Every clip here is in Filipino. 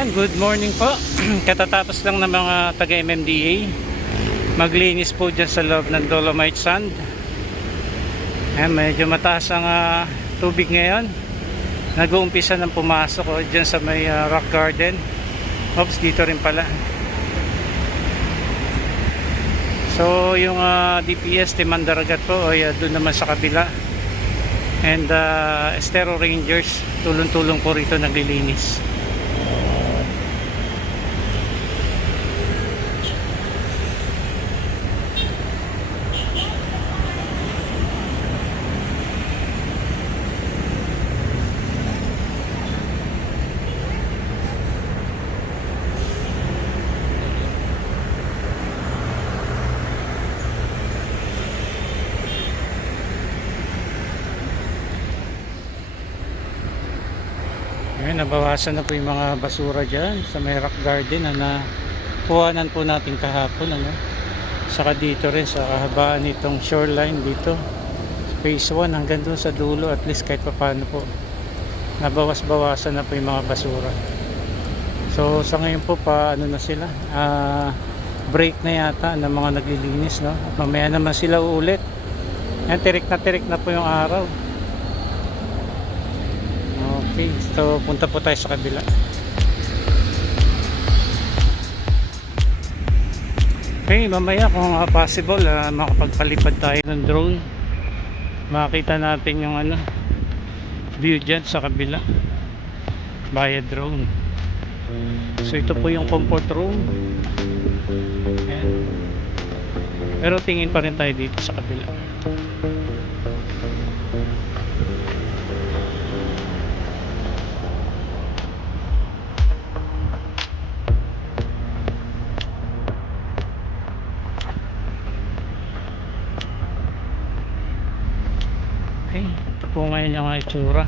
Ayan, good morning po. Katatapos lang ng mga taga MMDA maglinis po dyan sa loob ng Dolomite Sand. Ayan, medyo mataas ang tubig ngayon. Nag-uumpisa ng pumasok dyan sa may rock garden. Oops, dito rin pala. So yung DPS Team Mandaragat po ay doon naman sa kabila. And Estero Rangers tulong-tulong po rito naglilinis. Ngayon, nabawasan na po yung mga basura dyan sa may rock garden na nakuhanan po natin kahapon, saka dito rin sa kahabaan nitong shoreline dito phase 1 hanggang doon sa dulo, at least kahit pa paano po nabawas-bawasan na po yung mga basura. So sa ngayon po ano na sila, break na yata ng mga naglilinis, at mamaya naman sila uulit. Yan, tirik na po yung araw. Okay, so punta po tayo sa kabila. Okay, mamaya kung possible makapagpalipad tayo ng drone, makita natin yung view dyan sa kabila via drone. So ito po yung comfort room. Ayan. Pero tingin pa rin tayo dito sa kabila. Okay, ito po ngayon yung itsura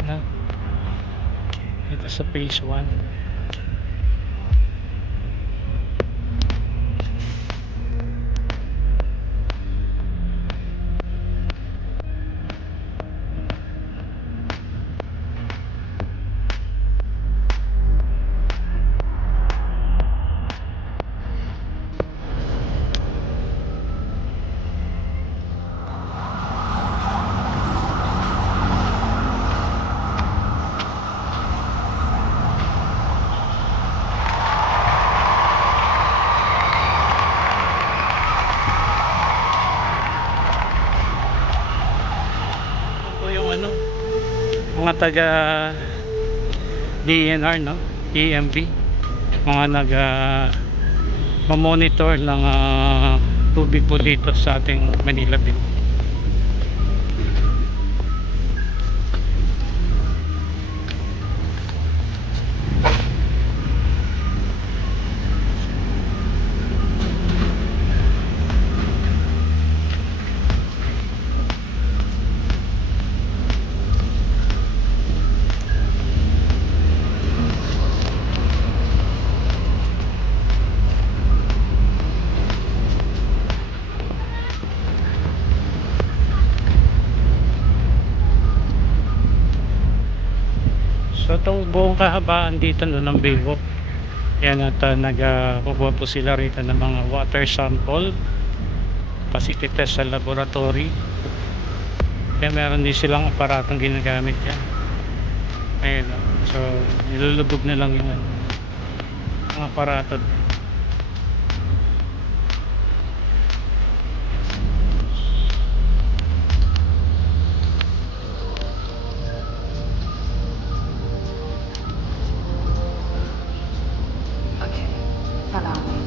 ito sa phase 1. Mga taga DNR, EMB, mga monitor ng tubig po dito sa ating Manila Bay. So itong buong kahabaan dito ng Baywalk, yan, at nagkukuha po sila rito ng mga water sample, capacity test sa laboratory. Kaya meron din silang aparatong ginagamit yan. Ayun, so nilulubog na lang yung aparato. Okay, allow me.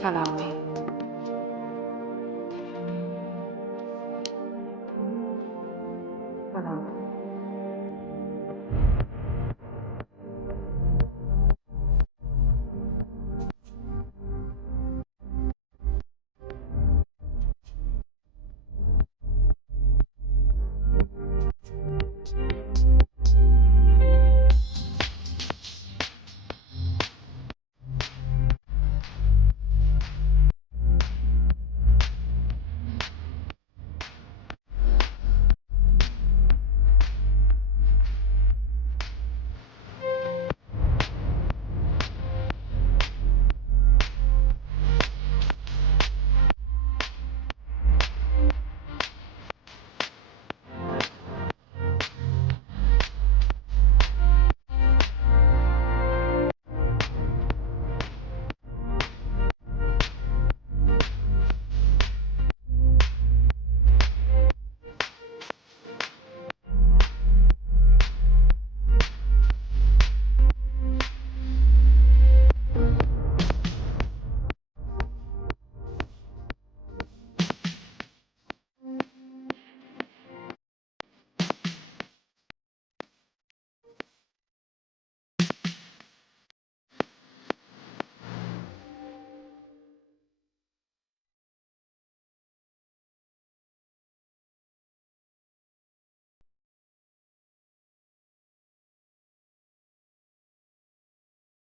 Kalami.